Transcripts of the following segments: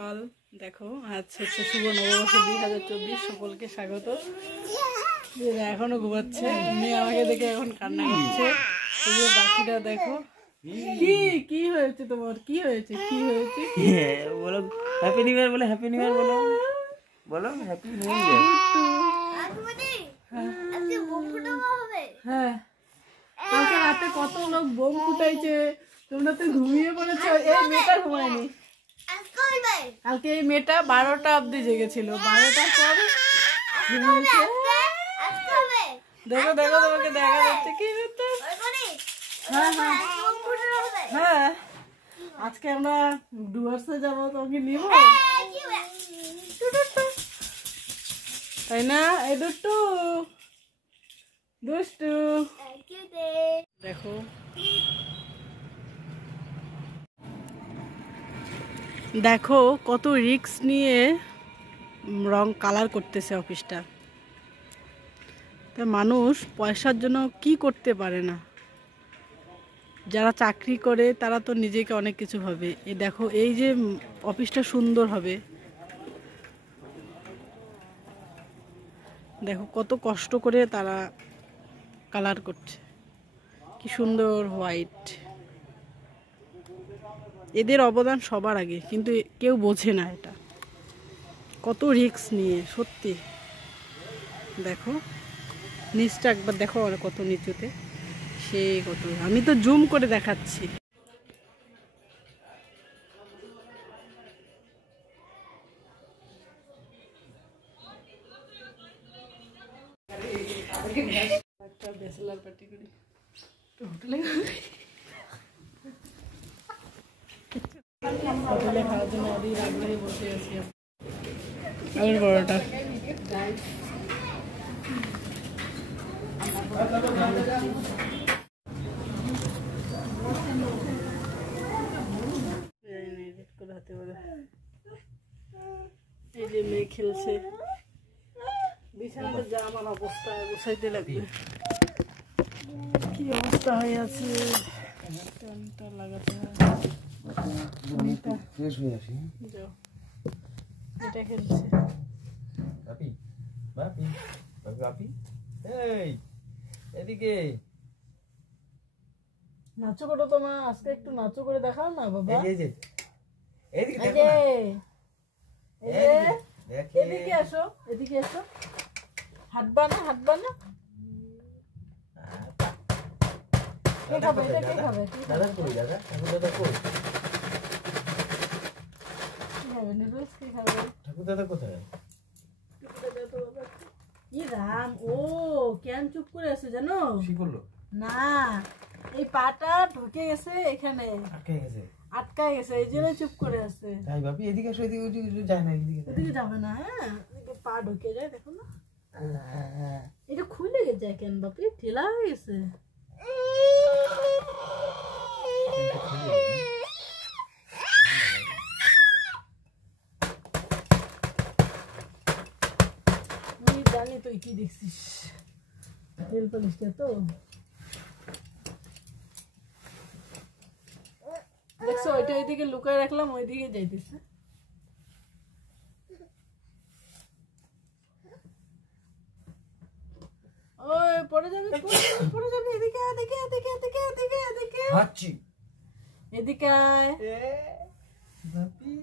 সকাল। দেখো আজ হচ্ছে শুভ নববর্ষ 2024। সকলকে স্বাগত। এখনো ঘুমাচ্ছে, মেয়ে আমাকে দেখে এখন কান্না করছে। বাকিটা দেখো। কি কি হয়েছে তোমার? কি হয়েছে? কি হয়েছে? বলো হ্যাপি নিউ ইয়ার, বলো হ্যাপি নিউ ইয়ার, বলো বলো হ্যাপি নিউ ইয়ার। হ্যাঁ, কালকে রাতে কত লোক বোম ফুটাইছে, তোমরা তো ঘুমিয়ে পড়েছো। এই মেয়েটা ঘুমায়নি কালকে। এই মেয়েটা 12টা অব্দি জেগেছিল। 12টার পর ঘুমিয়েছে। দেখো দেখো, তোমাকে দেখা যাচ্ছে কি করতে। হ্যাঁ হ্যাঁ হ্যাঁ, আজকে আমরা ডুয়ার্সে যাবো, তোমাকে নিব তাই না? এই দুষ্টু দুষ্টু দেখো। দেখো কত রিস্ক নিয়ে রং কালার করতেছে অফিসটা। তা মানুষ পয়সার জন্য কি করতে পারে না। যারা চাকরি করে তারা তো নিজেকে অনেক কিছু ভাবে। এই দেখো, এই যে অফিসটা সুন্দর হবে, দেখো কত কষ্ট করে তারা কালার করছে। কি সুন্দর হোয়াইট। এদের অবদান সবার আগে, কিন্তু কেউ বোঝে না এটা। কত রিস্ক নিয়ে, সত্যি। দেখো নিচটা একবার দেখো, কত নিচুতে। সে কত, আমি তো জুম করে দেখাচ্ছি। একটা ব্যাচেলার পার্টি করি হোটেলে। হোটেলে খাওয়ার জন্য অনেক আগ্রহে বসে আছি। আলুর পরোটা। এই যে মেয়ে খেলছে, বিছানাটা যা আমার অবস্থা গোছাইতে লাগবে। কি অবস্থা হয়ে আছে, লাগাতে হয়। এটা খেলছে। এদিকে নাচো করো তোমার, আজকে একটু নাচো করে দেখাও না বাবা। এদিকে আসো, এদিকে আসো। হাঁটবা না, হাঁটবা না। কে খাবে এটা? কে খাবে? দাদা কই? দাদা দাদা কই? কি খাবে? নুডলস কি খাবে? ঠাকুর দাদা কোথায়? ই রাম, ও কেন চুপ করে আছে জানো? কি করলো? না, এই পাটা ঢুকে গেছে এখানে, আটকায় গেছে, এই জন্য চুপ করে আছে। তাই ভাবি এদিকে আসো, এদিকে যায় না, এদিকে যাবে না। হ্যাঁ, পা ঢুকে যায়, দেখো না। এটা খুলে যায় কেন বাপি? ঢিলা হয়ে গেছে। আমি জানি তুই কি দেখছিস। তেল পালিশটা তো দেখছো, ওইটা ওইদিকে লুকায় রাখলাম, ওইদিকে যাইতেছে। ওই পড়ে যাবে, পড়ে যাবে। এদিকে এদিকে এদিকে এদিকে এদিকে এদিকে হাঁচি, এদিকে আয়। বাপি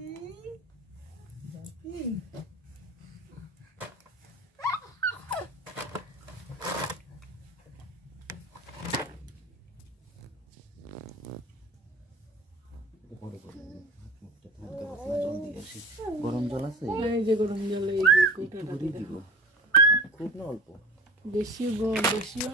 বাপি গরম জল আছে? এই যে গরম জল, এই যে কৌটাটা দিব। খুব না অল্প? বেশিও না।